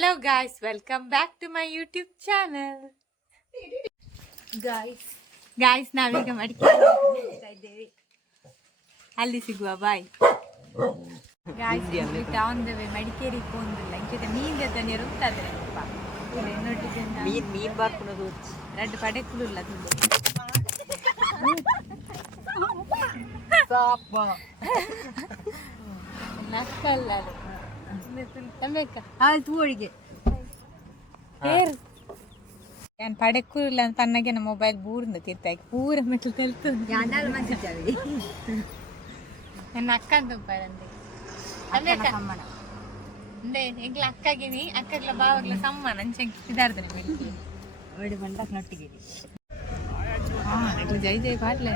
Hello guys, welcome back to my YouTube channel. Guys ನಾವೀಗ ಮಡಿಕೇರಿ ಹೋಗ್ತಾ ಇದ್ದೇವೆ. ಅಲ್ಲಿ ಸಿಗುವ ಬಾಯ್. Guys we on the way Madikeri ಹೋಗ್ತಿಲ್ಲ. ಇಂಕತೆ ಮೀನ್ ಜೊತೆನಿರು ಉಂಟಾದ್ರೆ ಅಪ್ಪ. ಇಲ್ಲಿ ನೋಡಿದ್ದೇನೆ ಮೀನ್ ಬಾರ್ಕೊನೋದು ಎರಡು ಪಡೆಕುಳು ಇಲ್ಲ ತುಂಬಾ. ಸಾಪ. ನಕ್ಕಲ್ಲ. ಪಡೆಕೂರಿಲ್ಲ ತನ್ನಗೆ ನಮ್ಮ ಮೊಬೈಲ್ ಬೂರ್ಂದ ತಿರ್ತಾಗಿ ಪೂರ ಮೆಟ್ಲು ಕಲ್ತು ನನ್ನ ಅಕ್ಕ ಅಂತ ಅಂದೆ ಈಗಲ ಅಕ್ಕಗಿನಿ ಅಕ್ಕಗ್ಲ ಬಾವಾಗ್ಲ ಸಮ್ಮಾನ ಅಂಚೆ ಇದಾರ್ದನೆ ನೊಟ್ಟಿಗೆ ಜೈ ಜೈ ಪಾಟ್ಲ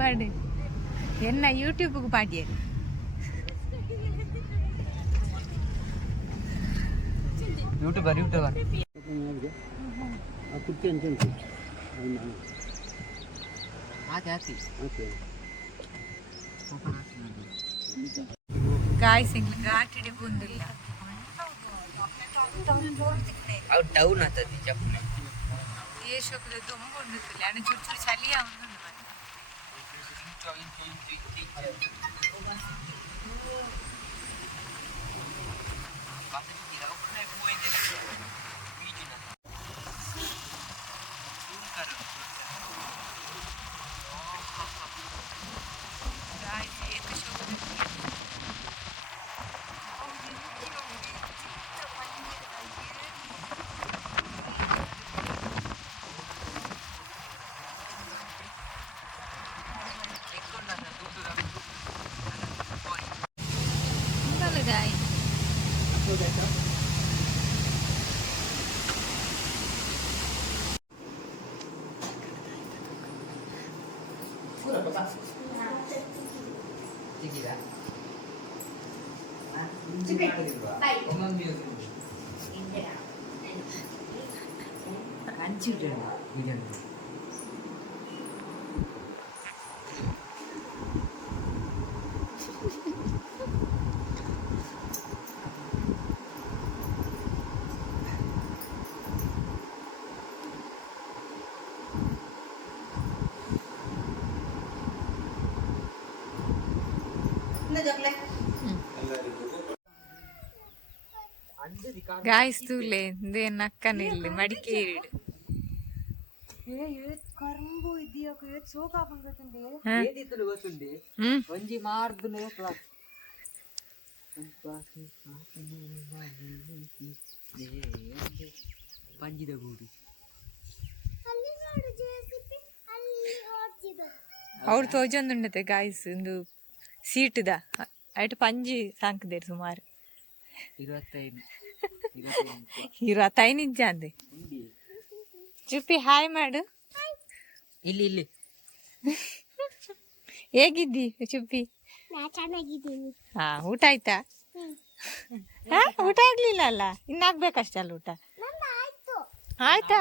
பாடு என்ன யூடியூபுக்கு பாட்டியே யூடியூபர் ಗಾಯ್ಸ್ ಇಂಗ್ಲಿಷ್ ಘಾಟಿಡಿ ಬಂದಿಲ್ಲ ಡೌನ್ ಆಗ್ತದೆ ಚಪ್ಪನೆ ಏಷೋಕದ ತುಂಬ ಉಂಡುತ್ತಿಲ್ಲ ಅಣ್ಣ ಚೂರು ಚೂರು ಚಲಿಯ ಉಂಡು ಗಾಯ್ಸ್ ತೂಲೆ ಇಂದೇ ನಕ್ಕನ ಇಲ್ಲಿ ಮಡಿಕೇರಿ ಕರಂಬು ಇದೆಯೋ ಸೋಕಾಪನ್ ಗೊತ್ತುಂಡೆ ಏದಿತ್ತು ಗೊತ್ತುಂಡೆ ಒಂಜಿ ಮಾರ್ದು ಕ್ಲಾಸ್ ಪಂಜಿದ ಗೂಡು ಅವ್ರು ತೋಜೊಂದುಂಡತೆ ಗಾಯ್ಸ್ ಒಂದು ಸೀಟ್ದ ಅಟ್ ಪಂಜಿ ಸಾಂಕದೇರು ಸುಮಾರು 25 ನಿಜ ಅಂದೆ ಚುಪ್ಪಿ ಹಾಯ್ ಮಾಡು ಇಲ್ಲಿ ಹೇಗಿದ್ದಿ ಚುಪ್ಪಿ ಹಾ ಊಟ ಆಯ್ತಾ ಊಟ ಆಗ್ಲಿಲ್ಲ ಅಲ್ಲ ಇನ್ನಾಗ್ಬೇಕಷ್ಟಲ್ಲ ಊಟ ಆಯ್ತಾ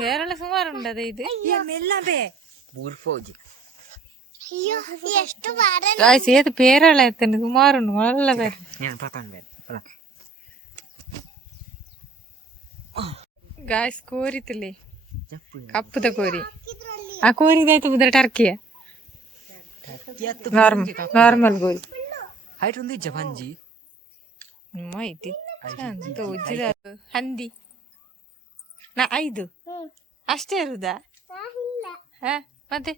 ಬೇರೆಲ್ಲ ಸುಮಾರು ಉಂಟದ ಇದು ಸೇತು ಪೇರಳ ಎತ್ತನೆ ಸುಮಾರು ಉಂಟು ಮೊಲ್ಲ ಬೇರೆ ಗಾಯ್ಸ್ ಕೋರಿತಲಿ ಕಪ್ಪುದ ಕೋರಿ ಆ ಕೋರಿದಾಯ್ತು ಬುದ್ರ ಟರ್ಕಿಯ ನಾರ್ಮಲ್ ಕೋರಿ ಹೈಟ್ ಒಂದು ಜಪಾಂಜಿ ಹಂದಿ ನಾ 5 ಅಷ್ಟೇ ಇರುದಾ ಮತ್ತೆ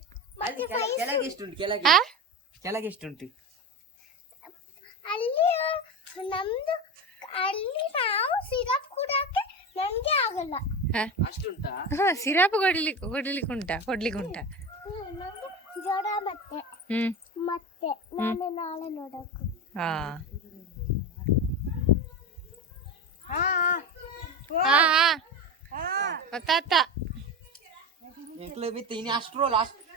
ಕೆಳಗೆ ಎಷ್ಟುಂಟು ಅಲ್ಲಿ ನಮ್ದು ಅಲ್ಲಿ ನಾವು ಸಿರಪ್ ಕುಡಕ್ಕೆ ನನಗೆ ಆಗಲ್ಲ ಅಷ್ಟುಂಟಾ ಸಿರಪ್ ಕೊಡ್ಲಿಕ್ಕೆ ಉಂಟಾ ಜ್ವರ ಮತ್ತೆ ನಾನು ನಾಳೆ ನೋಡಕ್ಕೆ ಗೊತ್ತಾತ ಎಂಕ್ಲೆ ಬಿತ್ತು ಇನ್ನು ಅಷ್ಟ್ರೋಲ್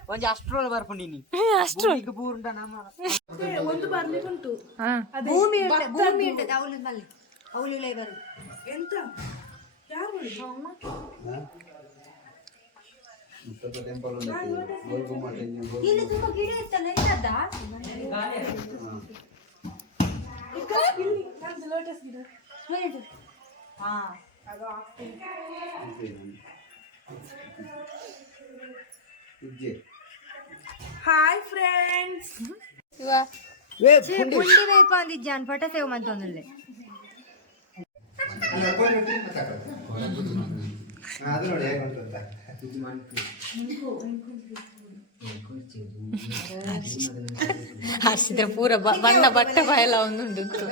ಒಂಜಿ ಅಷ್ಟ್ರೋಲ್ ಬರ್ಪುಂಡಿನಿ ಅಷ್ಟು ಈಗ ಬೂರುಂಡ ನಮ್ಮ ಒಂದು ಬರ್ಲಿಕ್ಕೆ ಉಂಟು ಭೂಮಿ ಉಂಟು ಅವಳು ಮಲ್ಲಿ ಅವಳು ಬರು ಎಂತ ಯಾವ ಇಲ್ಲಿ ತುಂಬಾ ಗಿಡ ಇತ್ತಲ್ಲ ಇಲ್ಲದ ಲೋಟಸ್ ಗಿಡ ಹಾ ಹಾಯ್ ಫ್ರೆಂಡ್ಸ್ ಪುಂಡಿ ಬೇಕು ಅಂದಿದ್ದೆ ನಾನು ಫೋಟೋ ಸೇವ್ ಮಾಡ್ತಂದ್ರೆ ಹರ್ಷಿದ್ರೆ ಪೂರ ಬಣ್ಣ ಬಟ್ಟೆ ಬಾಯೆಲ್ಲ ಒಂದುಂಟು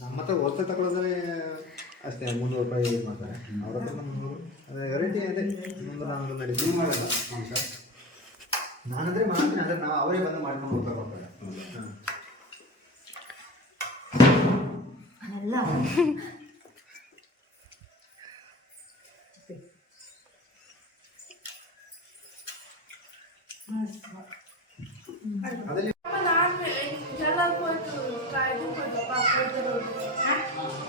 ನಮ್ಮ ಹತ್ರ ಹೊಸ ತಗೊಳ್ಳೋದ್ರೆ ಅಷ್ಟೇ 300 ರೂಪಾಯಿ ಮಾಡ್ತಾರೆ ಅವ್ರ ಹತ್ರ 300 ಅದೇ ವೆರೈಟಿ ಇದೆ 300 ನಡೀತೀವಿ ಮಾಡಲ್ಲ ಅಂಶ ನಾನಂದ್ರೆ ಮಾಡ್ತೀನಿ ಅಂದ್ರೆ ನಾವು ಅವರೇ ಬಂದು ಮಾಡ್ಕೊಂಡು ಹೋಗ್ತಾರೆ ಅದಲ್ಲಿ ಎಲ್ಲರೂ ಹೋಯ್ತು ಟ್ರೈಗೂ ಹೋಯ್ತಪ್ಪ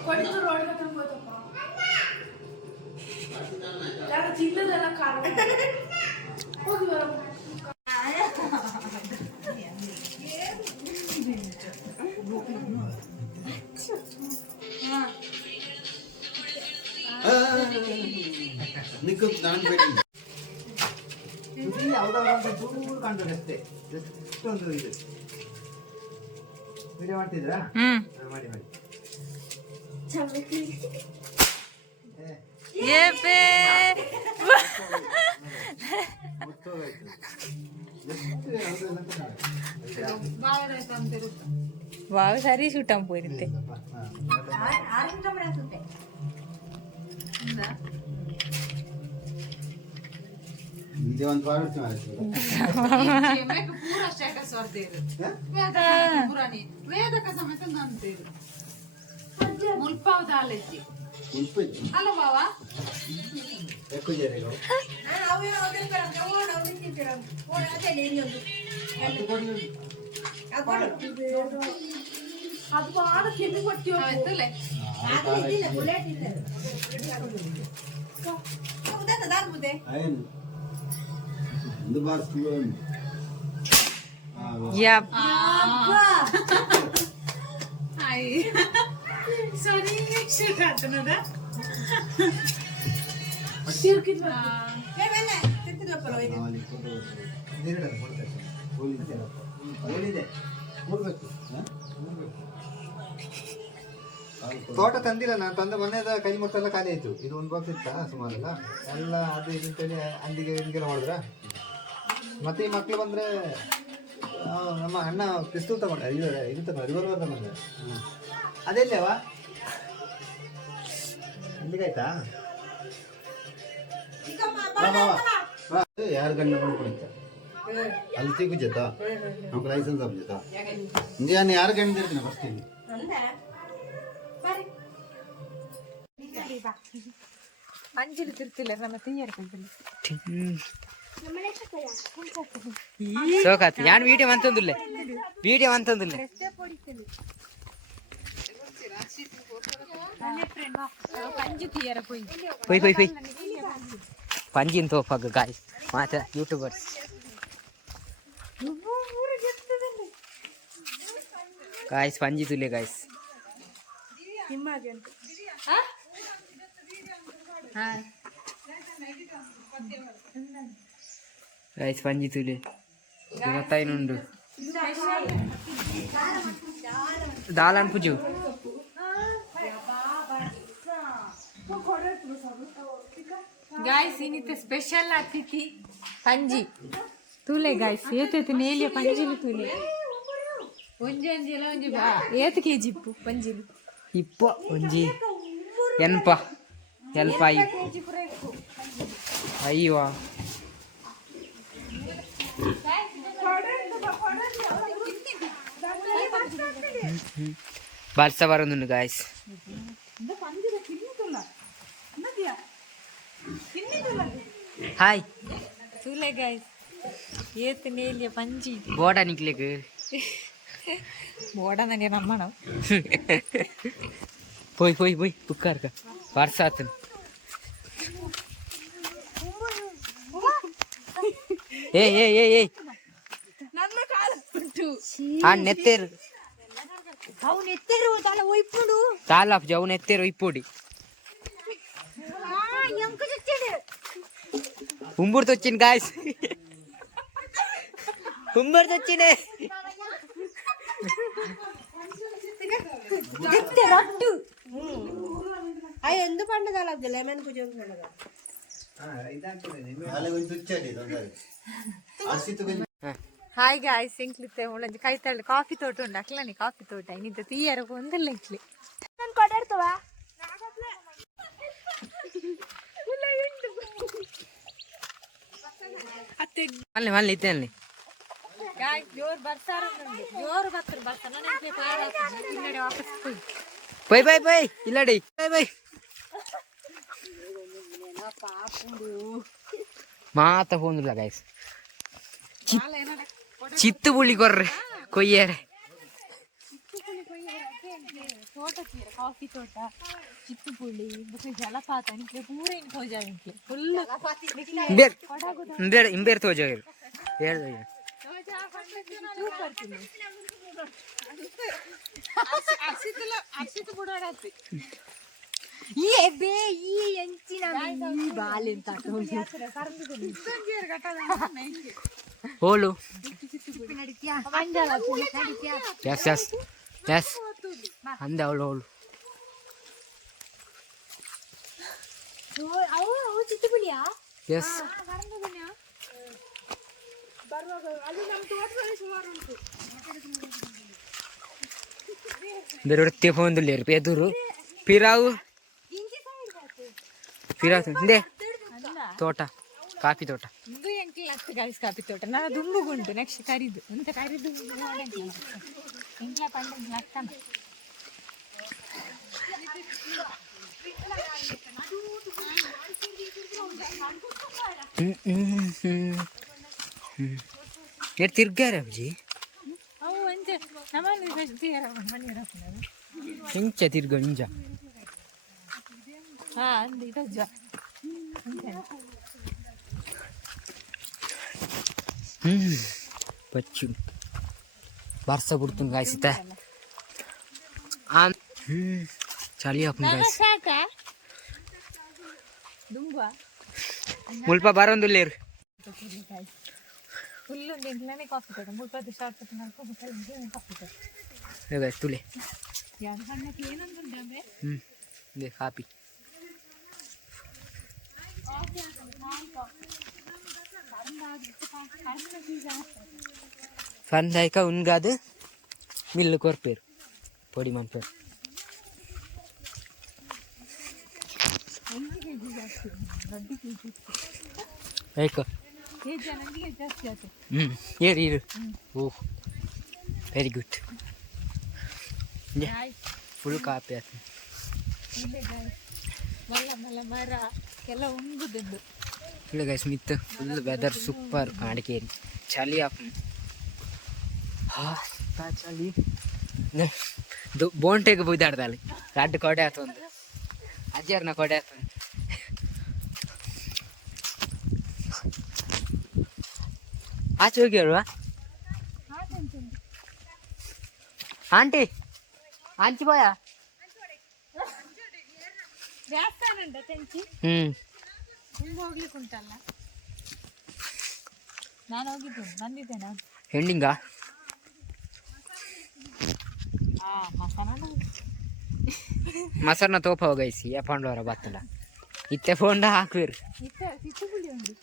ಕೊಡಿತು ರೋಡ್ಗೆ ತಂದು ಹೋಯ್ತಪ್ಪ ಯಾರ ಚಿನ್ನದೆಲ್ಲ ಕಾರ್ ಹೋಗಿ ಬರಮ್ಮ ನಿಕ್ಕು ನಾನು ಬೇಡಿ ಯಾವುದಾದ್ರು ದೂರ ಕಾಣ್ತದೆ ಅಷ್ಟೇ ಎಷ್ಟೊಂದು ಇದೆ ವಿಡಿಯೋ ಮಾಡ್ತಿದ್ರಾ ಮಾಡಿ ಮಾಡಿ ವಾವ್ ಸರಿ ಶೂಟಂ ಪೋಯಿರುತ್ತೆ ಇದೇ ಒಂದು ವಾರ ವೇದಕ ಸಮೇತ ನಂತೇರು ಮುಲ್ಪಾವದಾಲೆಜ್ಜಿ ಅಲ್ಲ ಬಾವ ఎక్కువ చేయరు ಅದು ಬಾಳ ಕೆಮ್ಮಿ ಕೊಟ್ಟಿ ఆయన ముందు బార్ స్కూల్లో ತೋಟ ತಂದಿಲ್ಲ ನಾನು ತಂದ ಮೊನ್ನೆದ ಕೈ ಮುಟ್ಟೆಲ್ಲ ಖಾಲಿ ಆಯ್ತು ಇದು ಒಂದು ಬಾಕ್ಸ್ ಇತ್ತ ಸುಮಾರಲ್ಲ ಎಲ್ಲ ಅದು ಇದಕ್ಕೇಳಿ ಅಂದಿಗೆ ಹಿಂಗೆಲ್ಲ ಮಾಡಿದ್ರ ಮತ್ತೆ ಈ ಮಕ್ಳು ಬಂದ್ರೆ ನಮ್ಮ ಅಣ್ಣ ಪಿಸ್ತೂಲ್ ತಗೊಂಡ ಇದು ತಗೊಂಡ ರಿವರ್ವರ್ ತಗೊಂಡ ಅದೆಲ್ಲವ ಇಲ್ಲಿಗಾಯ್ತಾ ಯಾರು ಗಂಡ ಮಾಡ್ಕೊಳಿತ ಅಲ್ಲಿ ಸಿಗುಜತ ನಮ್ಗೆ ಲೈಸೆನ್ಸ್ ಆಗ್ಜತ ಹಿಂಗೆ ನಾನು ಯಾರು ಗಂಡ ಇರ್ತೀನಿ ಫಸ್ಟ್ ಇಲ್ಲಿ ಅಂಜಲಿ ತಿರ್ತಿಲ್ಲ ನಮ್ಮ ತಿಂಯರ್ ಸೋಕಾತ್ ಯಾನ್ ವಿಡಿಯೋ ಅಂತಂದುಲ್ಲೆ ಪಂಜು ತಿಯರ ಪೋಯಿ ಪೊಯ್ ಪಂಜಿನ್ ತೋಪಾಗ ಗಾಯ್ಸ್ ಮಾತ ಯೂಟ್ಯೂಬರ್ಸ್ ಗಾಯ್ಸ್ ಪಂಜಿ ತುಲೆ ಗಾಯ್ಸ್ ಗಾಯ್ಸ್ ಪಂಜಿ ತುಲೆ ಗೊತ್ತಾಯ್ನುಂಡು ದಾಲನ್ ಪೂಜು ಗಾಯ್ಸ್ ಇನ್ನಿತ್ತೆ ಸ್ಪೆಷಲ್ ಅತಿಥಿ ಪಂಜಿ ತೂಲೆ ಗಾಯ್ಸ್ ಏತೈತೆ ನೇಲಿಯ ಪಂಜಿಲು ತೂಲೆ ಒಂಜಿ ಎಲ್ಲ ಒಂಜಿ ಏತ್ ಕೆಜಿ ಇಪ್ಪು ಪಂಜಿಲು ಇಪ್ಪ ಒಂಜಿ ಎನ್ಪ ಎಲ್ಪ ಅಯ್ಯೋ ಬರ್ಸ ಬರೋದು ಗಾಯ್ಸ್. ಹಾಯ್ ತೂಲೆ ಗೈಸ್ ಏತ್ ನೇಲಿಯ ಪಂಜಿ ಬೋಡ ನಿಕ್ಲಿಕ್ಕೆ ಬೋಡ ನನಗೆ ನಮ್ಮಣ போய் போய் போய் உட்காருக்க வருஷாத்து ಏಯ್ ಏಯ್ ಏಯ್ ಏಯ್ ನನ್ನ ಕಾಲು ಉಂಟು ಆ ನೆತ್ತೇರು ಅವ್ನು ಎತ್ತಿರು ತಲ ಒಯ್ಪುಡು ತಾಲಾಫ್ ಜವು ನೆತ್ತೇರು ಇಪ್ಪುಡಿ ಎಂಕು ಚಚ್ಚಿಡು ಉಂಬುರ್ತು వచ్చింది గాయ్స్ ಉಂಬುರ್ತು వచ్చింది ಎತ್ತೆ ರಟ್ಟು అవి ఎందుకు పండుగ లెమన్ కొంచెం పండుగ ಹಾಯ್ ಗಾಯ್ಸ್ ಇಂಕ್ಲಿತ್ತೆ ಉಳ್ಳಂಜಿ ಕೈತಳ್ಳಿ ಕಾಫಿ ತೋಟ ಉಂಡು ಅಕ್ಲನಿ ಕಾಫಿ ತೋಟ ಇನ್ನಿದ್ದ ತೀಯರ ಒಂದಿಲ್ಲ ಇಕ್ಲಿ ನಾನು ಕೊಡಾಡ್ತವ ಅಲ್ಲಿ ಅಲ್ಲಿ ಇತ್ತೆ ಅಲ್ಲಿ ಗಾಯ್ಸ್ ಜೋರ್ ಬರ್ತಾರ ಜೋರ್ ಬರ್ತಾರ ನನಗೆ ಪಾರ ಇನ್ನಡೆ ವಾಪಸ್ పోయి పోయి పోయి ఇల్లడి పోయి పోయి ಮಾತ ಹೋಂದಿಲ್ಲ ಗೈಸ್ ಚಿತ್ತು ಬುಳಿ ಕೊರ್ರೆ ಕೊಯ್ಯಾರೆ ತೋಟ ತೀರ ಕಾಫಿ ತೋಟ ಚಿತ್ತುಪುಳಿ ಮತ್ತೆ ಜಲಪಾತ ನಿಕ್ಲೆ ಪೂರ ಇನ್ ಹೋಜಾ ನಿಕ್ಲೆ ಫುಲ್ ಇಂಬೇರ್ ಇಂಬೇರ್ ಇಂಬೇರ್ ತೋಜಾಗಿರು ಹೇಳ್ದ ಸೂಪರ್ ತಿನ್ನು ಅರ್ಷಿತ್ ಬಿಡೋಡತ್ತಿ ಈ ಬೇ ಈ ಎಂಚಿನ ಈ ಬಾಲೆ ಅಂತ ಹೋಳು ನಡಿತ್ಯಾ ಮಂಜಳ ನಡಿತ್ಯಾ ಎಸ್ ಎಸ್ ಎಸ್ ಅಂದೆ ಅವಳು ಅವಳು ಅವು ಅವು ಚಿತ್ತುಪುಳಿಯಾ ಎಸ್ ಬೇರೆ ಫೋನ್ದಲ್ಲಿ ಎದುರು ಪಿರಾವು ಪಿರಾವು ಹಿಂದೆ ತೋಟ ಕಾಫಿ ತೋಟ ಇಂದು ಎಂಕ್ಲಿ ಲಕ್ಷ ಗಾಯ್ಸ್ ಕಾಫಿ ತೋಟ ನಾನು ದುಂಬುಗುಂಟು ನೆಕ್ಸ್ಟ್ ಕರಿದು ಇಂತ ಕರಿದು ಎಂಕ್ಲ ಪಂಡ ಲಕ್ಷಣ ಎಟ್ ತಿರ್ಗಾರ ಅಜ್ಜಿ ಅವು ಅಂಚ ನಮ್ಮಲ್ಲಿ ಮನೆ ಹೆಂಚ ತಿರ್ಗ ನಿಂಜ ಹಾ ಅಂದು ಇದಜ್ಜ ಪಚ್ಚು ಬರ್ಸ ಬಿಡ್ತೀನಿ ಗಾಯ್ಸಿತ ಚಳಿ ಹಾಕು ಗಾಯ್ಸ್ ಸಾಕ ದುಂಬ ಮುಲ್ಪ ಬರೋಂದಿಲ್ಲೇರು ಫುಲ್ ಎಂಕ್ಲನೇ ಕಾಫಿ ತೋಟ ಮುಲ್ಪದ್ದು ಶಾರ್ಟ್ ಮಾಡ್ಕೊಂಡು ಕಾಫಿ ತೋಟ ಗಾಯ್ಸ್ ತುಲೆ ಯಾರು ಸಣ್ಣಕ್ಕೆ ಏನಂದ್ರೆ ಇದೆ ಕಾಪಿ పందాక ఉన్గాదు మిల్లు కొరిపారు పొడి మనిపారు ಏರು ಇರು ಓಹ್ ವೆರಿ ಗುಡ್ ಫುಲ್ ಕಾಪಿ ಆಯ್ತು ಮಲ್ಲ ಮರ ಎಲ್ಲ ಉಂಗುದದ್ದು ಇಲ್ಲ ಗೈಸ್ ಮಿತ್ ಫುಲ್ ವೆದರ್ ಸೂಪರ್ ಕಾಡಿಕೇರಿ ಚಳಿ ಆಪು ಚಳಿ ಬೋಂಟೆಗೆ ಬುದ್ದಾಡ್ದಲ್ಲಿ ರಡ್ಡು ಕೊಡೆ ಆಯ್ತು ಒಂದು ಅಜ್ಜರ್ನ ಕೊಡೆ ಆಯ್ತು ಆಚೆ ಹೋಗಿ ಅಲ್ವಾ ಆಂಟಿ ಆಂಚಿ ಬಾಯ ದೇವಸ್ಥಾನ ಉಂಟ ತೆಂಚಿ ತುಂಬ ಹೋಗ್ಲಿಕ್ಕೆ ಉಂಟಲ್ಲ ನಾನು ಹೋಗಿದ್ದೇನೆ ಬಂದಿದ್ದೇನೆ ಹೆಂಡಿಂಗಾ ಮಸರ್ನ ತೋಪ ಹೋಗೈಸಿ ಎಪ್ಪಂಡವರ ಬತ್ತಲ ಇತ್ತೆ ಫೋಂಡ ಹಾಕ್ವೇರು ಚಿತ್ತುಪುಳಿ ಉಂಟು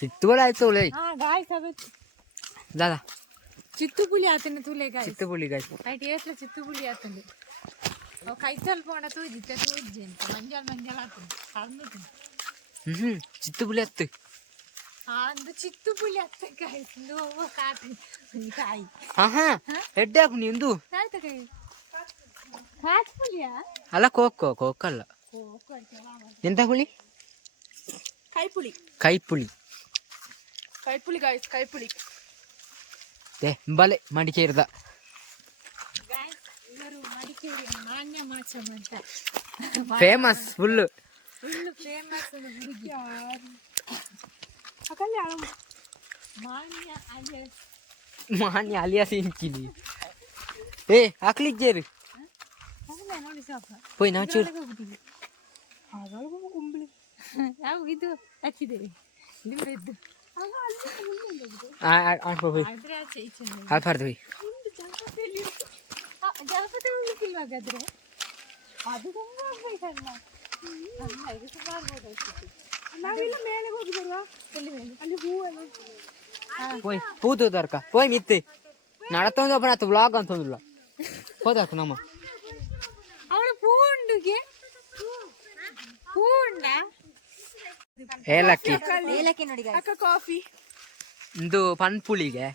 ಚಿತ್ತುಗಳು ಆಯ್ತು ಒಳ್ಳೆ ಗಾಯ ಸಬೇತ್ ದಾದಾ ಚಿತ್ತುಪುಳಿ ಆತನ ತೂಲೆ ಗಾಯ ಚಿತ್ತುಪುಳಿ ಗಾಯ್ ಐಟ್ ಏಸ್ಲ ಚಿತ್ತುಪುಳಿ ಆತಂದು ಅವು ಕೈ ಸ್ವಲ್ಪ ಒಣ ತೂಜಿತ್ತೆ ತೂಜಿ ಅಂತ ಮಂಜಲ್ ಆತಂದು ಕರ್ಮಿತು ಚಿತ್ತುಪುಳಿ ಹತ್ತು ಅಂದು ಚಿತ್ತುಪುಳಿ ಅತ್ತ ಕಾಯಿ ಕಾಯಿ ಹಾ ಹಾ ಎಡ್ಡೆ ಹಾಕು ನಿಂದು ನಾಯ್ತ ಕಾಯಿ ಕಾಚ್ ಪುಳಿಯಾ ಅಲ್ಲ ಕೋಕ್ ಅಲ್ಲ. ಎಂತ ಹುಳಿ? ಕೈಪುಳಿ ಕೈಪುಳಿ. ಗಾಯ್ಸ್ ಕೈಪುಳಿ. ಬಲೆ ಮಡಿಕೇರಿದ ಇವರು ಮಡಿಕೇರಿ ಮಾನ್ಯ ಮಾಚಮ್ ಅಂತ ಫೇಮಸ್ ಫುಲ್ ಫೇಮಸ್ ಹುಡುಗಿ ಮಾನ್ಯ ಅಲಿಯಾಸ್ ಇಂಚಿಲಿ ಹಾಕ್ಲಿದ್ದೇರು ನೋಡಿ ಸಾಪ ಹೋಯ್ ನಾವು ಚೂರು ನಾವು ಇದು ಹಚ್ಚಿದ್ದೇವೆ ನಿಂಬೆದ್ದು ಆದ್ರೆ ಆಚೆ ಈಚೆ ಹಾಕ್ಬಾರ್ದು ಹೋಯ್. ಜಲಪಾತ ಹೋಗ್ಲಿಕ್ಕಿಲ್ವಾಗಾದ್ರೆ ಅದು ತುಂಬ ಹೋಗ್ಬೇಕಲ್ಲ. ಇದು ಸುಮಾರು ಹೋಗ್ಬೇಕು. ನಾವೆಲ್ಲ ಮೇಲೆ ಹೋಗಿ ಬರುವ. ಅಲ್ಲಿ ಹೂವೆಲ್ಲ ಹೋಯ್ ಪೂತು ದರ್ಕ ಹೋಯ್ ಮಿತ್ತೆ ನಡತೊಂದು ಒಬ್ಬನ ಹತ್ತು ವ್ಲಾಗ್ ಅಂತಂದಿಲ್ಲ ಹೋದರ್ಕ ನಮ್ಮ ಅವಳು ಪೂಂಡುಗೆ ಪೂಂಡ ಏಲಕ್ಕಿ ಏಲಕ್ಕಿ ನೋಡಿ ಅಕ್ಕ ಕಾಫಿ. ಇದು ಪನ್ಪುಳಿಗೆ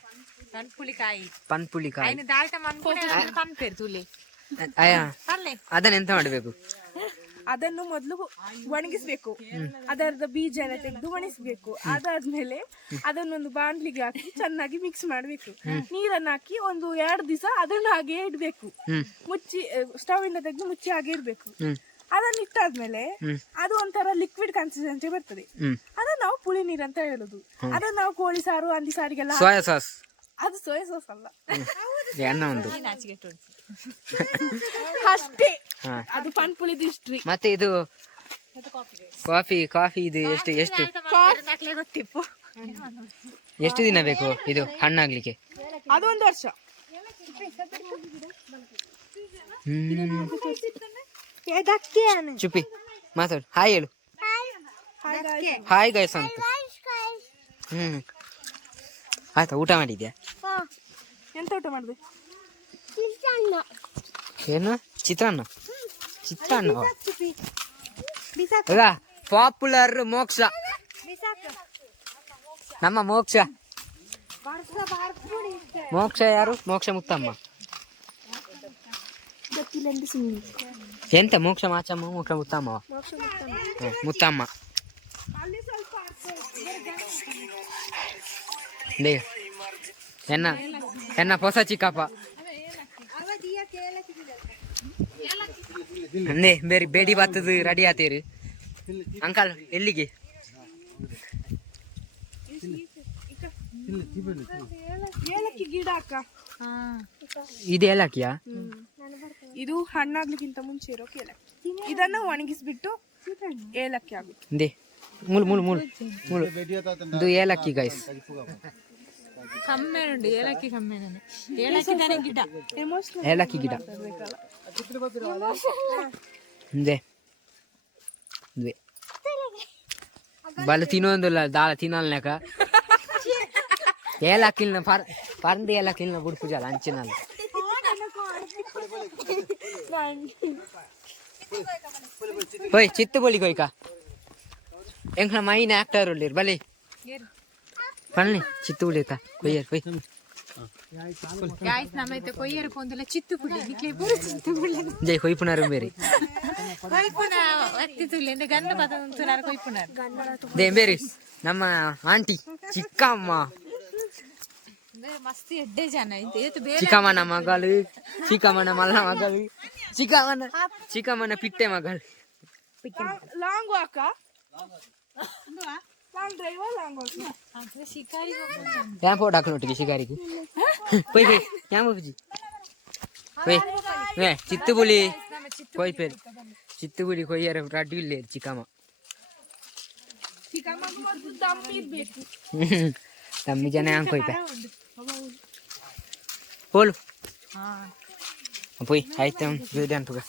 ಪನ್ಪುಳಿಕಾಯಿ ಪನ್ಪುಳಿಕಾಯಿ ఆయన దాల్ట మన్పుడే పంపేరు తూలి పర్లే ಅದನ್ನ ಎಂತ ಮಾಡಬೇಕು? ಅದನ್ನು ಮೊದಲು ಒಣಗಿಸ್ಬೇಕು. ಅದರದ ಬೀಜ ಎಲ್ಲ ತೆಗೆದು ಒಣಗಿಸ್ಬೇಕು. ಅದಾದ್ಮೇಲೆ ಅದನ್ನೊಂದು ಬಾಂಡ್ಲಿಗೆ ಹಾಕಿ ಚೆನ್ನಾಗಿ ಮಿಕ್ಸ್ ಮಾಡ್ಬೇಕು. ನೀರನ್ನ ಹಾಕಿ ಒಂದು 2 ದಿವಸ ಅದನ್ನು ಹಾಗೆ ಇಡ್ಬೇಕು. ಮುಚ್ಚಿ ಸ್ಟವ್ ಇಂದ ತೆಗೆದು ಮುಚ್ಚಿ ಹಾಗೆ ಇಡ್ಬೇಕು. ಅದನ್ನ ಇಟ್ಟಾದ್ಮೇಲೆ ಅದು ಒಂಥರ ಲಿಕ್ವಿಡ್ ಕನ್ಸಿಸ್ಟೆನ್ಸಿ ಬರ್ತದೆ. ಅದನ್ನ ನಾವು ಪುಳಿ ನೀರ್ ಅಂತ ಹೇಳುದು. ಅದನ್ನ ನಾವು ಕೋಳಿ ಸಾರು ಹಂದಿ ಸಾರಿಗೆಲ್ಲ ಸೋಯಾ ಸಾಸ್. ಅದು ಸೋಯಾ ಸಾಸ್ ಅಲ್ಲ, ಎಣ್ಣ ಒಂದು ಅಷ್ಟೇ. ಅದು ಪನ್ಪುಳಿದು ಹಿಸ್ಟ್ರಿ. ಮತ್ತೆ ಇದು ಕಾಫಿ ಇದು ಎಷ್ಟು ಗೊತ್ತಿಪ್ಪು ಎಷ್ಟು ದಿನ ಬೇಕು ಇದು ಹಣ್ಣಾಗ್ಲಿಕ್ಕೆ? ಅದು 1 ವರ್ಷ. ಚುಪ್ಪಿ ಮಾತಾಡು, ಹಾಯ್ ಹೇಳು. ಹಾಯ್ ಗೈಸ್ ಅಂತ. ಆಯ್ತಾ, ಊಟ ಮಾಡಿದ್ಯಾ? ಎಂತ ಊಟ ಮಾಡಿದೆ? ಏನು? ಚಿತ್ರಾನ್ನ. ಪಾಪ್ಯುಲರ್ ಮೋಕ್ಷ, ನಮ್ಮ ಮೋಕ್ಷ. ಮೋಕ್ಷ ಯಾರು? ಮೋಕ್ಷ ಮುತ್ತಮ್ಮ. ಎಂತ ಮೋಕ್ಷ ಮಾಚಮ್ಮ, ಮೋಕ್ಷ ಮುತ್ತಮ್ಮ. ಮುತ್ತಮ್ಮ ಎನ್ನ ಹೊಸ ಚಿಕ್ಕಪ್ಪ ಅಂದೇ ಬೇರೆ ಬೇಡಿ ಬತ್ತದು ರೆಡಿ ಆತೀರಿ ಅಂಕಲ್. ಎಲ್ಲಿಗೆ? ಏಲಕ್ಕಿ ಗಿಡ ಅಕ್ಕ. ಇದು ಏಲಕ್ಕಿಯಾ? ಇದು ಹಣ್ಣಾಗ್ಲಿಕ್ಕಿಂತ ಮುಂಚೆ ಇರೋ ಏಲಕ್ಕಿ. ಇದನ್ನ ಒಣಗಿಸ್ಬಿಟ್ಟು ಏಲಕ್ಕಿ ಆಗುತ್ತೆ. ಮುಳು ಮುಳು ಮುಳು ಮುಳು ಇದು ಏಲಕ್ಕಿ ಗೈಸ್. ಕಮ್ಮಿ ಉಂಟು ಏಲಕ್ಕಿ, ಕಮ್ಮಿ ಏಲಕ್ಕಿ ತಾನೇ ಗಿಡ, ಏಲಕ್ಕಿ ಗಿಡ. ಬಲ ತಿನ್ನೊಂದಿಲ್ಲ ದಾಳ ತಿನ್ನಲ್ನಾಕ ಏಲಕ್ಕಿಲ್ನ ಪರಂದು ಏಲಕ್ಕಿಲ್ನ ಬುಡ್ ಪೂಜಾಲ ಅಂಚಿನಲ್ಲ. ಹೋಯ್ ಚಿತ್ತು ಬೋಲಿ ಕೊಯ್ಕ ಎಂಕ್ಲ ಮೈನ್ ಆಕ್ಟರ್ ಉಳ್ಳಿರ್ ಬಲಿ ಬನ್ನಿ ಚಿತ್ತು ಉಳಿತ ಕೊಯ್ಯರ್ ಕೊಯ್. गाइस ನಮ್ಮೈತೆ ಕೊಯ್ಯರ ಪೊಂದಲ ಚಿತ್ತು ಪುಡಿ ನಿಕ್ಲೆ ಪೂರ ಚಿತ್ತು ಪುಡಿ ಜೈ ಕೊಯ್ಪುನಾರು ಬೇರೆ ಕೊಯ್ಪುನ ಒತ್ತಿತುಲೆ ಎಂದ ಗನ್ನ ಪದಂತುನಾರು ಕೊಯ್ಪುನಾರು ದೇ ಬೇರೆ ನಮ್ಮ ಆಂಟಿ ಚಿಕ್ಕಮ್ಮ. ಮಸ್ತ್ ಎಡ್ಡೆ ಜನ ಇದೆ ಬೇರೆ ಚಿಕ್ಕಮ್ಮನ ಮಗಳು, ಚಿಕ್ಕಮ್ಮನ ಮಲ್ಲ ಮಗಳು, ಚಿಕ್ಕಮ್ಮನ ಪಿಟ್ಟೆ ಮಗಳು. Long ವಾಕ, long drive, long walk. ಶಿಕಾರಿ ಯಾನ್ ಫೋಟೋ ಹಾಕೋನೊಟ್ಟಿಗೆ ಶಿಕಾರಿಗೆ ಪೊಯ್ ಪೊಯ್ ಯಾನ್ ಬುಜಿ ಪೊಯ್ ಚಿತ್ತುಬುಲಿ ಕೊಯ್ ಪೇರ್ ಚಿತ್ತುಬುಲಿ ಕೊಯ್ಯರ ರಡ್ಡು ಇಲ್ಲೇ ಚಿಕ್ಕಮ್ಮ. ತಮ್ಮಿ ಜನ ಹಂಗೆ ಕೊಯ್ಪೆ ಹೋಲು ಪೊಯ್ ಆಯ್ತು ಬೇರೆ ಅನ್ಪುಗ.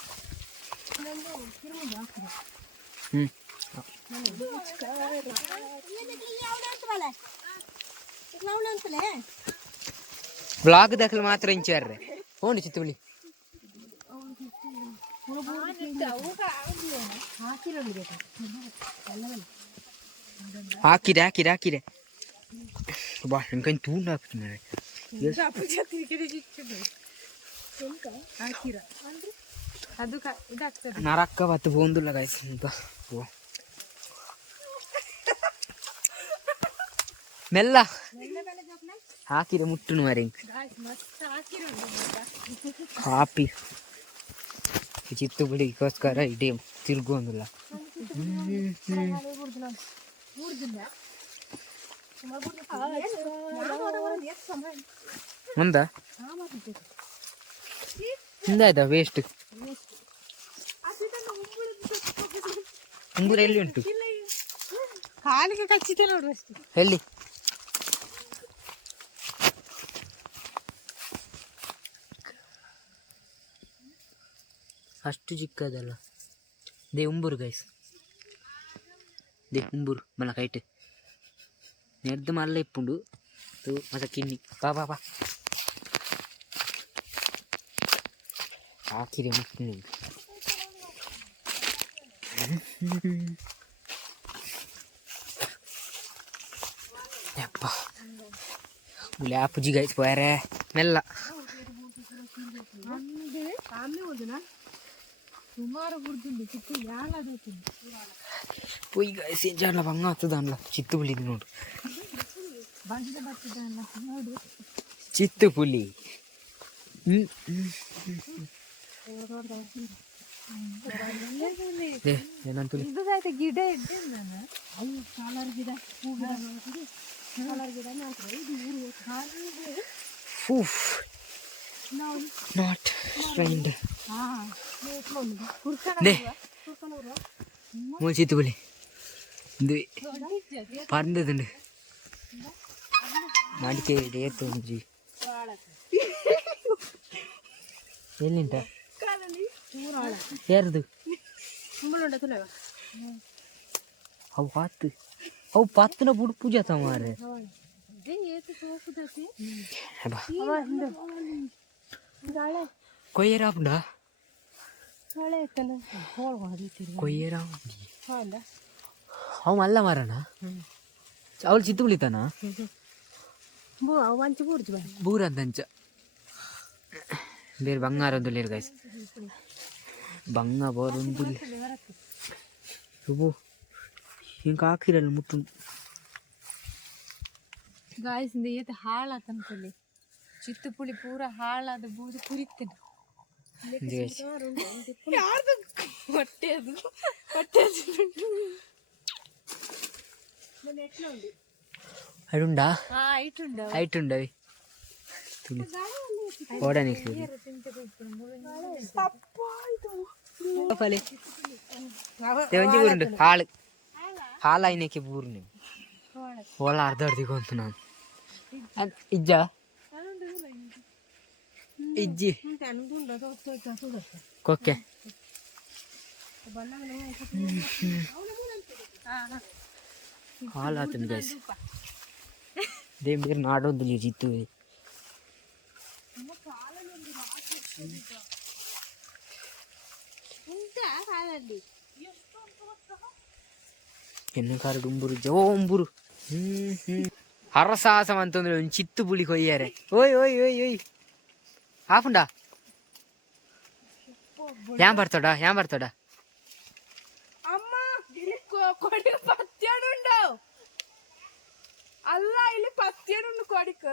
ಬ್ಲಾಗ್ ದಾಖಲೆ ಮಾತ್ರ ಇಂಚಾರ್ರೆ ಹೋಂಡು ಚಿತ್ತುಬುಲಿ ಹಾಕಿದೆ ಬಾ ನನ್ಕೈ ತೂಂಡು ಹಾಕ್ತೀನಿ. ಅದು ಇದಾಗ್ತದೆ. ನರಕ್ಕ ಬತ್ತು ಬೋಂದುಲ್ಲ ಗಾಯ್ಸ್ ಅಂತ ಮೆಲ್ಲ ಹಾಕಿದ ಮುಟ್ಟುನು ಮರಿ ಕಾಪಿ ಚಿತ್ತು ಬಿಡಿಗೋಸ್ಕರ ಇಡೀ ತಿರುಗುವಂಗಿಲ್ಲ. ಮುಂದ ಹಿಂದಾಯ್ತಾ ವೇಸ್ಟ್ ಉಂಗುರ ಎಲ್ಲಿ ಉಂಟು? ಕಾಲಿಗೆ ಕಚ್ಚಿದೆ ನೋಡು ಅಷ್ಟು. ಎಲ್ಲಿ? ಅಷ್ಟು ಚಿಕ್ಕದಲ್ಲ. ದೇ ಉಂಬೂರು ಗೈಸ್, ದೇ ಉಂಬೂರು ಮಲ್ಲ ಕೈಟ್ ನೆಡ್ದು ಮಲ್ಲ ಇಪ್ಪುಂಡು ಮಸ ಕಿನ್ನಿ ಬಾ ಬಾ ಬಾ ಹಾಕಿರಿ ಮುಟ್ಟು ಯಪ್ಪ ಮುಲೆ ಆಪುಜಿ ಗೈಸ್ ಪೋಯಾರೆ ಮೆಲ್ಲ ಸುಮಾರು ಬುಡ್ದುಂಡು ಚಿಕ್ಕ ಯಾಲದು ಪೋಯಿ ಗೈಸ್ ಏನ್ ಬಂಗ ಹತ್ತದಲ್ಲ ಚಿತ್ತು ಪುಲಿ ನೋಡು ಬಂದ ಬರ್ತದಲ್ಲ ನೋಡು ಚಿತ್ತು ಪುಲಿ. ಏನಂತ ಇದು ಗಿಡ ಇದ್ದೆ ನಾನು ಅಲ್ಲಿ ಕಾಲರ್ ಗಿಡ ಹೂ ಗಿಡ ಕಾಲರ್ ಗಿಡ ನಾಟ್ ಫ್ರೆಂಡ್ ചിത്തു പുലി ഇത് പറന്നതുണ്ട് മടിക്കേ തോന്നി ಎಲ್ಲಿಂಟ ಯಾರದು ಅವು ಪಾತ್ ಅವು ಪಾತ್ನ ಬುಡ್ ಪೂಜಾ ತಮಾರೆ ಕೊಯ್ಯರ ಪುಂಡ ಕೊಯ್ಯರ ಅವು ಮಲ್ಲ ಮಾರಣ ಅವಳು ಚಿತ್ತು ಬಿಳಿತಾನ ಬೂರಂದಂಚ ಬೇರೆ ಬಂಗಾರ ಒಂದು ಲೇರು ಗಾಯ್ಸ್ ಬಂಗ ಬೋರೊಂದು ಶುಭು ಹಿಂಗೆ ಹಾಕಿರಲ್ಲ ಮುಟ್ಟು ಗಾಯಸಿಂದ ಏತ ಹಾಳಾತಂತಲ್ಲಿ ಚಿತ್ತು ಪುಳಿ ಪೂರ ಹಾಳಾದ ಬೂದು ಕುರಿತೇನೆ ಹೊಟ್ಟೆ ಅಡುಂಡಾ ಇಟ್ಟುಂಡ ಐಟುಂಡವಿ ಓಡನಿ ಒಂಜಿ ಬೂರುಂಡು ಹಾಳು ಹಾಲಾಯಿನಕ್ಕೆ ಬೂರು ನೀವು ಓಲ ಅರ್ಧ ಅರ್ಧಿಗೊಂತು ನಾನು ಇಜ್ಜ ಇಜ್ಜಿ ಕೊಕ್ಕೆ ಹಾಲಾತಂದು ಗೈಸ್ ದೇ ಬೇರೆ ನಾಡೋದಿಲ್ಲ ಜಿತ್ತು ಎನ್ನ ಕಾರು ಉಂಬುರು ಜೋಂಬುರು ಹರಸಾಹಸಂ ಅಂತಂದ್ರೆ ಒಂದು ಚಿತ್ತು ಪುಳಿ ಕೊಯ್ಯಾರೆ ಓಯ್ ಓಯ್ ಓಯ್ ಓಯ್ ಆಪುಂಡ ಯಾನ್ ಬರ್ತಡ ಅಮ್ಮ ಕೊಡಿ ಪತ್ಯಡುಂಡು ಅಲ್ಲ ಇಲ್ಲಿ ಪತ್ಯಡುಂಡು ಕೊಡಿಕ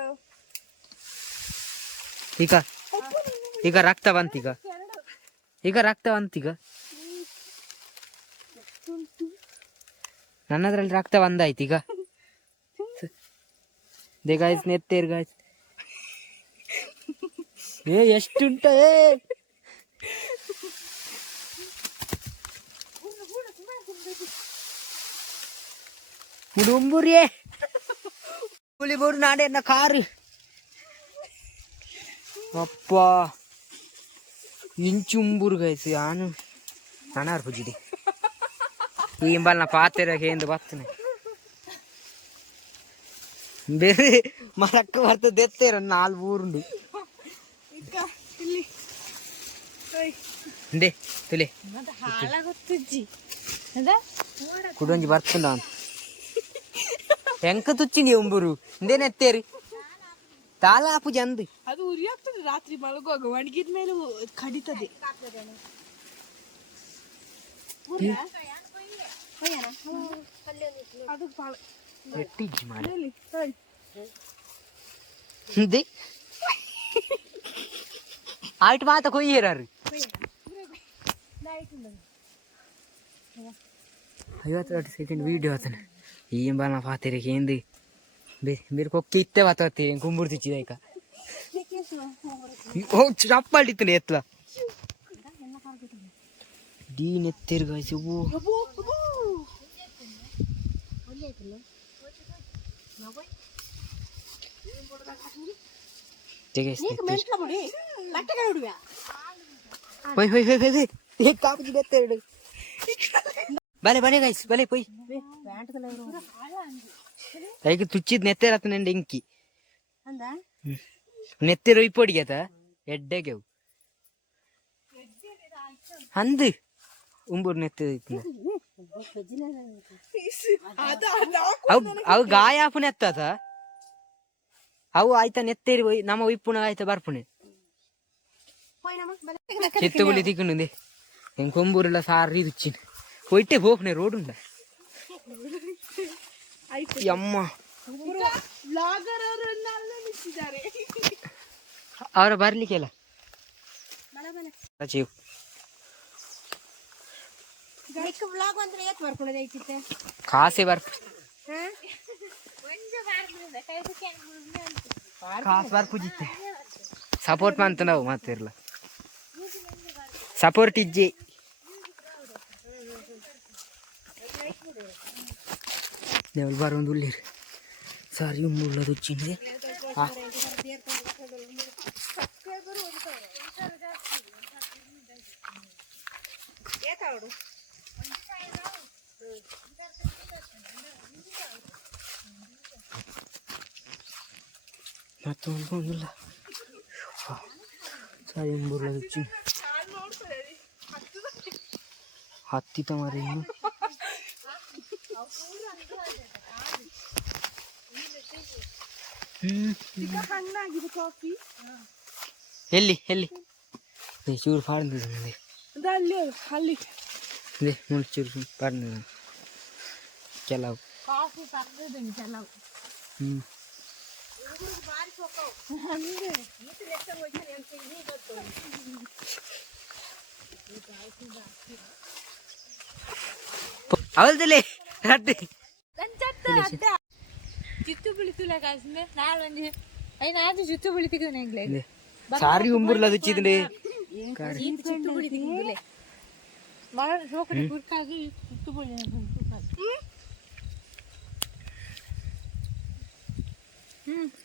ಈಗ ರಕ್ತ ಬಂತೀಗ ನನ್ನದ್ರಲ್ಲಿ ರಕ್ತ ಬಂದಾಯ್ತು ಈಗ ಗಾಯ್ಸ್ ನೆತ್ತೇರ್ ಗಾಯ್ಸ್ ಎಷ್ಟುಂಟ ಉಡುಂಬುರಿಯೇ ಪುಲಿ ಬೋರು ನಾಡೆ ಎನ್ನ ಕಾರು ಅಪ್ಪ ಇಂಚುಂಬುರು ಗಾಯ್ಸ್ ಯಾನು ನಾನಾರು ಪುಜಿದೆ ಈ ಇಂಬಲ್ನ ಪಾತೆರಗೆ ಎಂದು ಬರ್ತನೆ ಬೇರೆ ಮರಕ್ಕ ಬರ್ತದೆ ಎತ್ತೇರ ನಾಲ್ ಊರುಂಡು ದೇ ತುಲೆ ಕುಡೊಂಜಿ ಬರ್ತುಂಡ ಹೆಂಕ ತುಚ್ಚಿಂಡಿ ಒಂಬೂರು ಇಂದೇನ ಎತ್ತೇರಿ ತಾಲ ಆಪು ಜಂದು ಅದು ಉರಿ ಆಗ್ತದೆ ರಾತ್ರಿ ಮಲಗುವಾಗ ಒಣಗಿದ ಮೇಲೆ ಕಡಿತದೆ ಅದು ಭಾಳ ಎಟ್ಟಿಜ್ಜಿ ಮಾಡಿ ಇಲ್ಲಿ ಸರಿ ಇದೆ ಆಯ್ತು ಮಾತ ಕೊಯ್ಯರಾರು 50 ಸೆಕೆಂಡ್ ವಿಡಿಯೋ ಆತನ ಏನ್ ಬಾಲ ಪಾತೆರೆ ಕೇಂದಿ ಬೇರೆ ಕೊಕ್ಕೆ ಇತ್ತೆ ಮಾತಾಡ್ತಿ ಕುಂಬುರ್ತಿಚ್ಚಿದ ಈಗ ಓ ಚಪ್ಪಾಳಿತ್ತನೆ ಎತ್ತಲ ದೀನ್ ಎತ್ತಿರ್ ಗಾಯ್ಸಿ ಓ ಬಲೆ ಬಲೆ ಗೈಸ್ ಬಲೆ ಪೊಯ್ ಈಗ ತುಚ್ಚಿದ್ ನೆತ್ತೇರತ್ತಂಡೆ ಇಂಕಿ ನೆತ್ತೇರು ಇಪ್ಪೊಡಿಗೆತ ಎಡ್ಡೆಗೆವು ಅಂದ್ ಉಂಬೂರ್ ನೆತ್ತೆ ಅವು ಗಾಯ ಆಪುನೆ ಎತ್ತಾತ ಅವು ಆಯ್ತಾ ನೆತ್ತೇರಿ ನಮ್ಮ ಇಪ್ಪುನ ಆಯ್ತಾ ಬರ್ಪುನೆ చెత్త పులి దిక్కునుంది ఇంకొంబూరులో సారీ రుచిని పోయిట్టే పోకునే రోడ్డు ఉండ అమ్మ ಅವರ ಬರ್ಲಿಕ್ಕೆಲ್ಲ ಚೀವ್ ಕಾಸೆ ಬರ್ಪ ಕಾಸು ಬರ್ಪುಜಿತ್ತೆ ಸಪೋರ್ಟ್ ಮಾಡ್ತ ನಾವು ಮಾತಿರ್ಲ ಸಪೋರ್ಟ್ ಇಜ್ಜಿ ದೇವಲ್ ಬರೋದು ಉಳ್ಳೀರಿ ಸಾರಿ ಉಳ್ಳದು ಉಚ್ಚಿಂದೆ ಮತ್ತೊಂದಿಲ್ಲ ಸಾರಿ ಉಳ್ಳದು ಉಚ್ಚಿ ಹತ್ತಿತ ಮಾರಿ ಎಲ್ಲಿ ಎಲ್ಲಿ ಚೂರು ಪಾಡ್ದು ಚೂರು ಪಾಡ್ದು ಕೆಲವು ಅವಲ್ದಲೆ ಜುತ್ತು ಬಿಳಿತುಲ ಕಾಸ್ನೆ ನಾಳೆ ಒಂಜಿ ಐನಾದು ಜುತ್ತು ಬಿಳಿತಿಗೆ ನೆಂಗ್ಲೆ ಸಾರಿ ಉಂಬುರ್ಲ ದುಚ್ಚಿದ್ರೆ ಜುತ್ತು ಬಿಳಿತಿಗೆ ಮರ ಸೋಕಡೆ ಕುರ್ಕಾಗಿ ಜುತ್ತು ಬಿಳಿ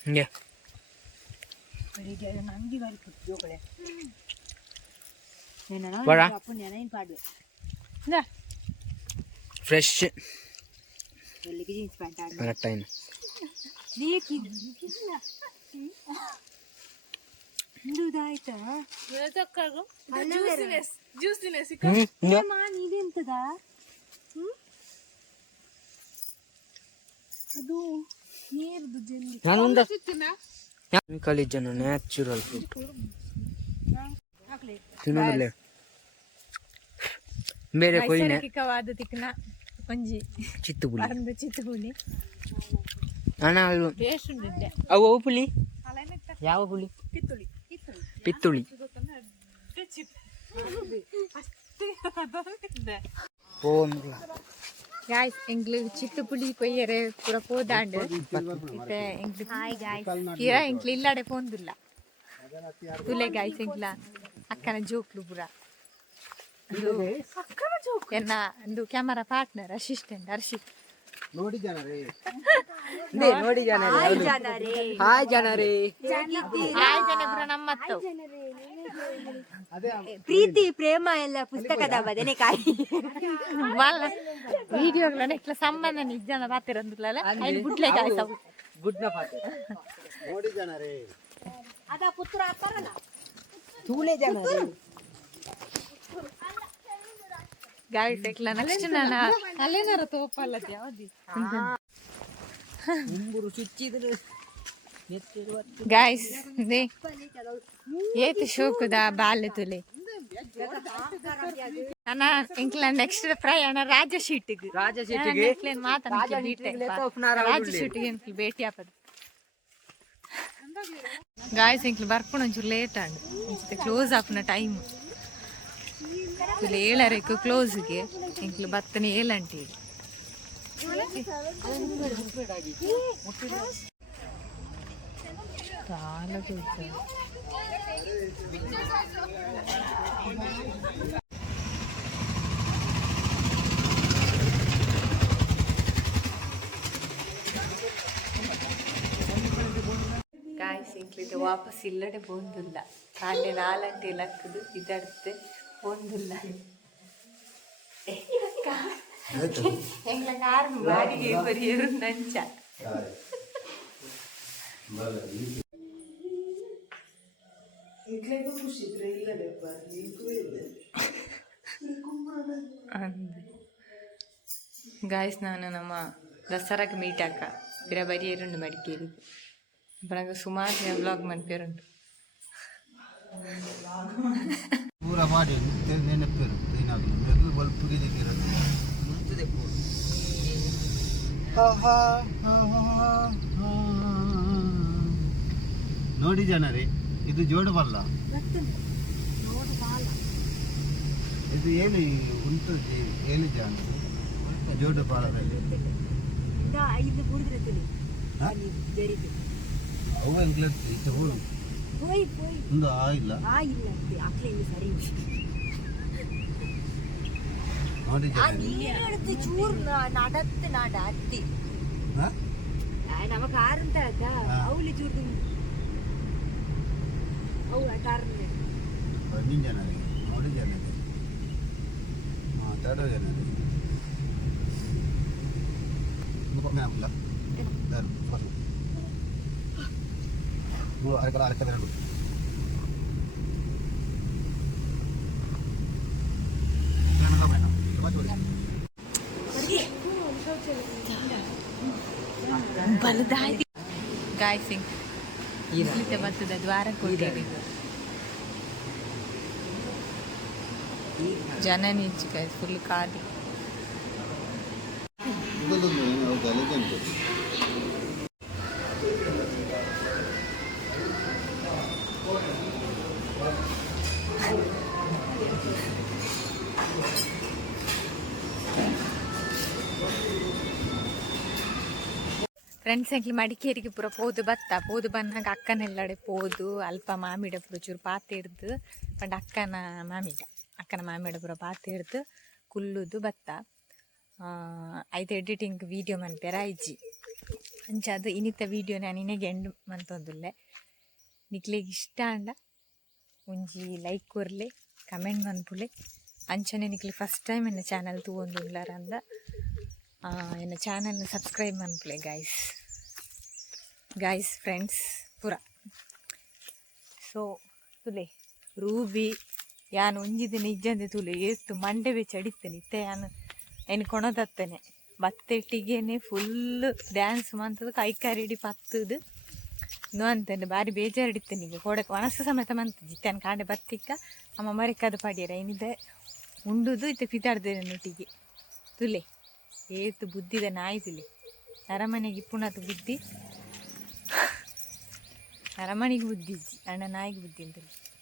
ಹಿಂಗೆ ಫ್ರೆಶ್ ಟೈಮ್ ಕಲಿಜನ ನ್ಯಾಚುರಲ್ ಫುಡ್ ತಿನ್ನೋದಿಲ್ಲ ಬೇರೆ ಕೊಯ್ನೆ ನೈಸರ್ಗಿಕವಾದ ತಿಕ್ನ ಒಂಜಿ ಚಿತ್ತುಪುಲಿ ಪರಂದು ಚಿತ್ತುಪುಲಿ ಅಣ್ಣ ಟೇಸ್ಟ್ ಉಂಡಿದ್ದೆ ಅವು ಪುಲಿ ಯಾವ ಪುಲಿ ಪಿತ್ತುಳಿ गाइस एंग्ले चित्तपुली कोयरे पूरा पोदांड इते एंग्ले हाय गाइस किरा एंग्ले इल्लाडे पोंदुल्ला तुले गाइस एंग्ला अक्कन जोक्लु पूरा अक्कन जोक एन्न अंदु कैमरा पार्टनर असिस्टेंट हर्षित ನೋಡಿ ಜನರೇ ಹಾಯ್ ಜನರೇ हाय जने पूरा नಮ್ಮತ್ತು ಪ್ರೀತಿ ಪ್ರೇಮ ಎಲ್ಲ ಪುಸ್ತಕದ ಬದನೆಕಾಯಿ ಮಲ್ಲ ವಿಡಿಯೋಗಳನ್ನ ಇಟ್ಲ ಸಂಬಂಧ ನಿಜನ ಪಾತಿರಂದುಲಲ್ಲ ಐದು ಗುಡ್ಲೆ ಗಾಯ್ಸ್ ಅವು ಗುಡ್ನ ಪಾತೆ ನೋಡಿ ಜನರೇ ಅದ ಪುತ್ರ ಅಪ್ಪರನ ತೂಲೆ ಜನರೇ ಗಾಯ್ಸ್ ಇಟ್ಲ ನೆಕ್ಸ್ಟ್ ನಾನು ಅಲ್ಲೇನಾರ ತೋಪಲ್ಲ ಯಾವ್ದಿ ಉಂಬುರು ಚುಚ್ಚಿದ್ರು गाइस दे ये तो शौक दा बाल तुले ಅಣ್ಣ ಇಂಕ್ಲ ನೆಕ್ಸ್ಟ್ ಪ್ರಯಾಣ ರಾಜ ಶೀಟಿಗೆ ರಾಜ ಶೀಟಿಗೆ ಭೇಟಿ ಆಪದು ಗಾಯ್ಸ್ ಇಂಕ್ಲು ಬರ್ಪುಣ ಒಂಚೂರು ಲೇಟ್ ಆಂಡ್ ಕ್ಲೋಸ್ ಆಪುನ ಟೈಮ್ ಏಳರೆಕು ಕ್ಲೋಸ್ಗೆ ಇಂಕ್ಲು ಬತ್ತನೆ 7 ಗಂಟೆಗೆ ಗಾಯ್ಸ್ ಇಂಕ್ಲಿದ ವಾಪಸ್ ಇಲ್ಲಡೆ ಪೋಂದುಲ್ಲ ಕಾಂಡೆ 4 ಗಂಟೆ ಲಕ್ಕದು ಇದಡ್ತೆ ಪೋಂದುಲ್ಲ ಎಂಗ್ಲ ಕಾರ್ ಬಾಡಿಗೆ ಬರಿಯರು ನಂಚ ಗಾಯ್ಸ್ ನಾನು ನಮ್ಮ ದಸರಾಗೆ ಮೀಟ್ ಆಕ ಬಿರ ಬರಿಯರುಂಡು ಮಡಿಕೇರಿ ಅಪ್ಪನಾಗ ಸುಮಾರು ವ್ಲಾಗ್ ಮನ್ಪೇರುಂಟು ಪೂರ ಮಾಡಿ ನೆನಪಿರು ಏನಾಗಲು ಬಲ್ಪಿಗೆ ನೋಡಿ ಜನರೇ ಇದು ಜೋಡುಬಲ್ಲ ಇದು ಏನು ಉಂಟು ಏನು ಜಾನ ಜೋಡುಬಾಲದಲ್ಲಿ ಅವು ಒಂದು ಇಲ್ಲ ನೋಡಿ ಚೂರ್ ನಡತ್ತು ನಾಡ ಅತ್ತಿ ನಮ ಕಾರ್ ಅಂತ ಅವಲಿ ಚೂರ್ ಅವು ಕಾರ್ ಬನ್ನಿ ಜನರಿಗೆ ನೋಡಿ ಜನರಿಗೆ ಮಾತಾಡೋ ಜನರಿಗೆ ಅರಕದ ಬಲದಾಯ್ತು ಗಾಯ್ಸಿಂಗ್ ಇಲ್ಲಿಂದ ಬರ್ತದ ದ್ವಾರಕ್ಕೆ ಜನ ನಿಂಚು ಗಾಯ್ಸ್ ಫುಲ್ ಖಾಲಿ ಫ್ರೆಂಡ್ಸ್ ಎಂಕ್ಲಿ ಮಡಿಕೇರಿಗೆ ಪೂರ ಪೋದು ಪೋದು ಬಂದಾಗ ಅಕ್ಕನೆಲ್ಲಡೆ ಪೋದು ಅಲ್ಪ ಮಾಮಿಡ ಪೂರ ಚೂರು ಪಾತೆ ಹಿಡ್ದು ಪಂಡ ಅಕ್ಕನ ಮಾಮಿಡ ಪೂರ ಪಾತೆ ಹಿಡ್ದು ಕುಲ್ಲುದು ಬತ್ತ ಐದು ಎಡಿಟಿಂಗ್ ವೀಡಿಯೋ ಮನ್ಪೇರ ಐಜಿ ಅಂಚದು ಇನ್ನಿತ್ತ ವೀಡಿಯೋ ನಾನು ಇನ್ನೇಗೆ ಎಂಡ್ ಮಂತೊಂದುಲ್ಲೆ ನಿಕ್ಲಿಗೆ ಇಷ್ಟ ಅಂಡ ಒಂಜಿ ಲೈಕ್ ಕೊರ್ಲೆ ಕಮೆಂಟ್ ಮನ್ಪುಲೆ ಅಂಚನೆ ನಿಕ್ಲಿ ಫಸ್ಟ್ ಟೈಮ್ ಎನ್ನ ಚಾನಲ್ ತೂವೊಂದುಲ್ಲಾರ ಅಂದ ಎನ್ನ ಚಾನಲ್ನ ಸಬ್ಸ್ಕ್ರೈಬ್ ಮನ್ಪುಲೆ ಗೈಸ್ ಫ್ರೆಂಡ್ಸ್ ಪೂರ ಸೊ ತುಲೆ ರೂಬಿ ಯಾನು ಒಂಜಿದ ನಿಜ್ಜಂದೆ ತುಲೆ ಏತು ಮಂಡೆ ಬೆಚ್ಚ ಅಡಿತೇನೆ ಇತ್ತೆ ಯಾನು ಏನು ಕೊಣದತ್ತೇನೆ ಬತ್ತೆಟ್ಟಿಗೇನೆ ಫುಲ್ ಡ್ಯಾನ್ಸ್ ಮಂತದ್ದು ಕೈಕಾರಿಡಿ ಪತ್ತದು ಇನ್ನೂ ಅಂತೇನೆ ಬಾರಿ ಬೇಜಾರು ಹಿಡಿತೇನೆ ಈಗ ಕೊಡಕ್ಕೆ ಒಣಸ ಸಮೇತ ಮಂತದ್ದು ಇತ್ತೇನು ಕಾಂಡೆ ಬತ್ತಿಕ್ಕ ಅಮ್ಮ ಮರಿಕದ ಪಡಿಯರ ಏನಿದೆ ಉಂಡುದು ಇತ್ತೆ ಪಿತಾಡ್ದೇನೆ ನೊಟ್ಟಿಗೆ ತುಲೆ ಏತು ಬುದ್ಧಿದ ನಾಯಿ ತುಲೆ ಅರಮನೆಗೆ ಪುನಃ ಬುದ್ಧಿ ಅರಮನೆಗೆ ಬುದ್ಧಿ ಇಜ್ಜಿ ಅಣ್ಣ ನಾಯಿಗೆ ಬುದ್ಧಿ ಅಂತೇಳಿ